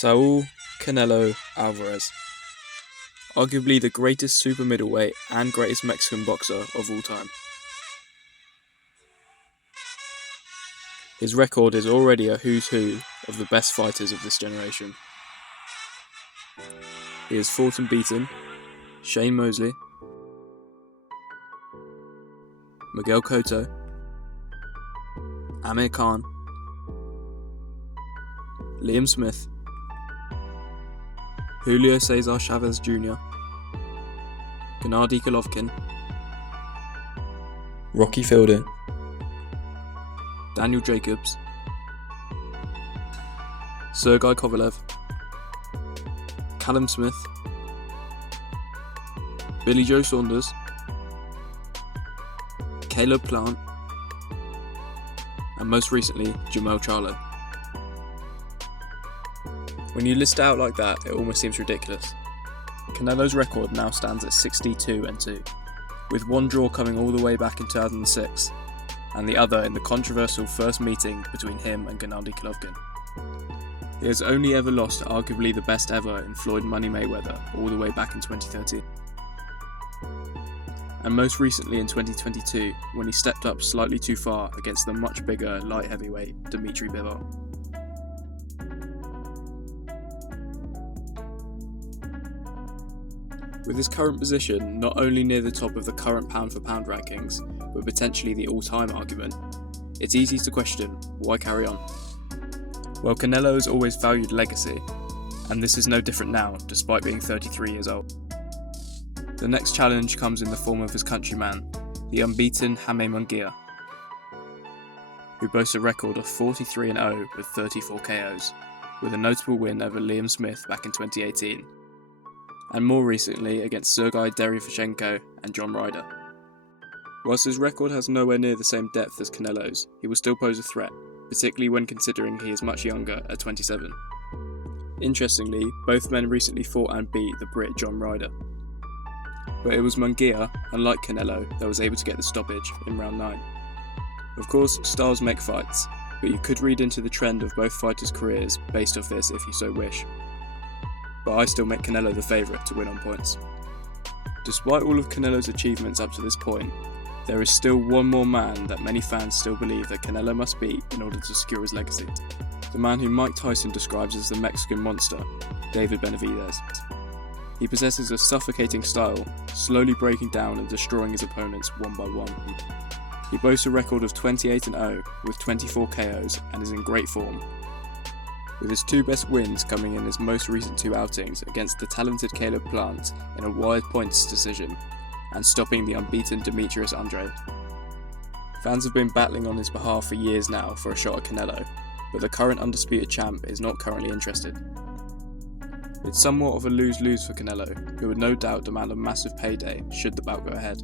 Saul Canelo Alvarez, arguably the greatest super middleweight and greatest Mexican boxer of all time. His record is already a who's who of the best fighters of this generation. He has fought and beaten Shane Mosley, Miguel Cotto, Amir Khan, Liam Smith, Julio Cesar Chavez Jr., Gennady Golovkin, Rocky Fielding, Daniel Jacobs, Sergey Kovalev, Callum Smith, Billy Joe Saunders, Caleb Plant, and most recently Jermell Charlo. When you list it out like that, it almost seems ridiculous. Canelo's record now stands at 62-2, with one draw coming all the way back in 2006, and the other in the controversial first meeting between him and Gennady Golovkin. He has only ever lost to arguably the best ever in Floyd Money Mayweather all the way back in 2013. And most recently in 2022, when he stepped up slightly too far against the much bigger light heavyweight Dmitry Bivol. With his current position not only near the top of the current pound for pound rankings, but potentially the all-time argument, it's easy to question, why carry on? Well, Canelo has always valued legacy, and this is no different now, despite being 33 years old. The next challenge comes in the form of his countryman, the unbeaten Jaime Munguia, who boasts a record of 43-0 with 34 KOs, with a notable win over Liam Smith back in 2018, and more recently against Sergey Derevyanchenko and John Ryder. Whilst his record has nowhere near the same depth as Canelo's, he will still pose a threat, particularly when considering he is much younger at 27. Interestingly, both men recently fought and beat the Brit John Ryder. But it was Munguia, unlike Canelo, that was able to get the stoppage in round 9. Of course, styles make fights, but you could read into the trend of both fighters' careers based off this if you so wish. But I still make Canelo the favourite to win on points. Despite all of Canelo's achievements up to this point, there is still one more man that many fans still believe that Canelo must beat in order to secure his legacy. The man who Mike Tyson describes as the Mexican monster, David Benavidez. He possesses a suffocating style, slowly breaking down and destroying his opponents one by one. He boasts a record of 28-0 with 24 KOs and is in great form, with his two best wins coming in his most recent two outings against the talented Caleb Plant in a wide points decision, and stopping the unbeaten Demetrius Andrade. Fans have been battling on his behalf for years now for a shot at Canelo, but the current undisputed champ is not currently interested. It's somewhat of a lose-lose for Canelo, who would no doubt demand a massive payday should the bout go ahead.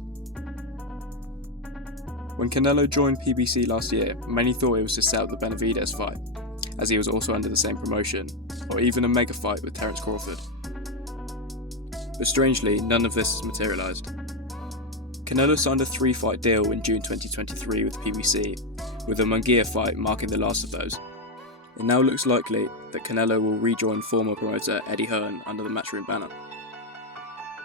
When Canelo joined PBC last year, many thought it was to set up the Benevidez fight, as he was also under the same promotion, or even a mega fight with Terence Crawford. But strangely, none of this has materialised. Canelo signed a 3-fight deal in June 2023 with PBC, with the Munguia fight marking the last of those. It now looks likely that Canelo will rejoin former promoter Eddie Hearn under the Matchroom banner.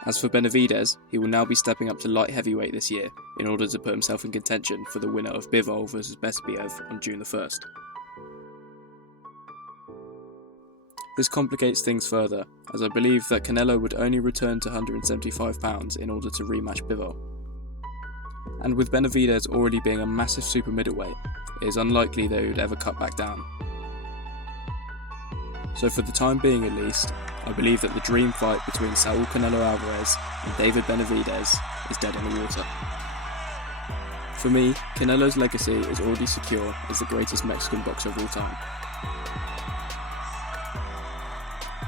As for Benevidez, he will now be stepping up to light heavyweight this year in order to put himself in contention for the winner of Bivol vs Beterbiev on June the 1st. This complicates things further, as I believe that Canelo would only return to 175 pounds in order to rematch Bivol. And with Benevidez already being a massive super middleweight, it is unlikely that he would ever cut back down. So for the time being at least, I believe that the dream fight between Saul Canelo Alvarez and David Benavidez is dead in the water. For me, Canelo's legacy is already secure as the greatest Mexican boxer of all time.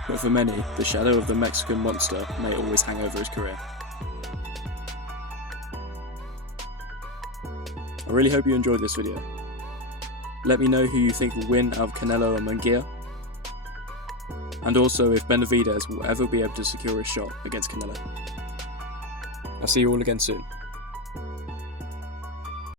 But for many, the shadow of the Mexican monster may always hang over his career. I really hope you enjoyed this video. Let me know who you think will win out of Canelo and Munguia, and also if Benavidez will ever be able to secure his shot against Canelo. I'll see you all again soon.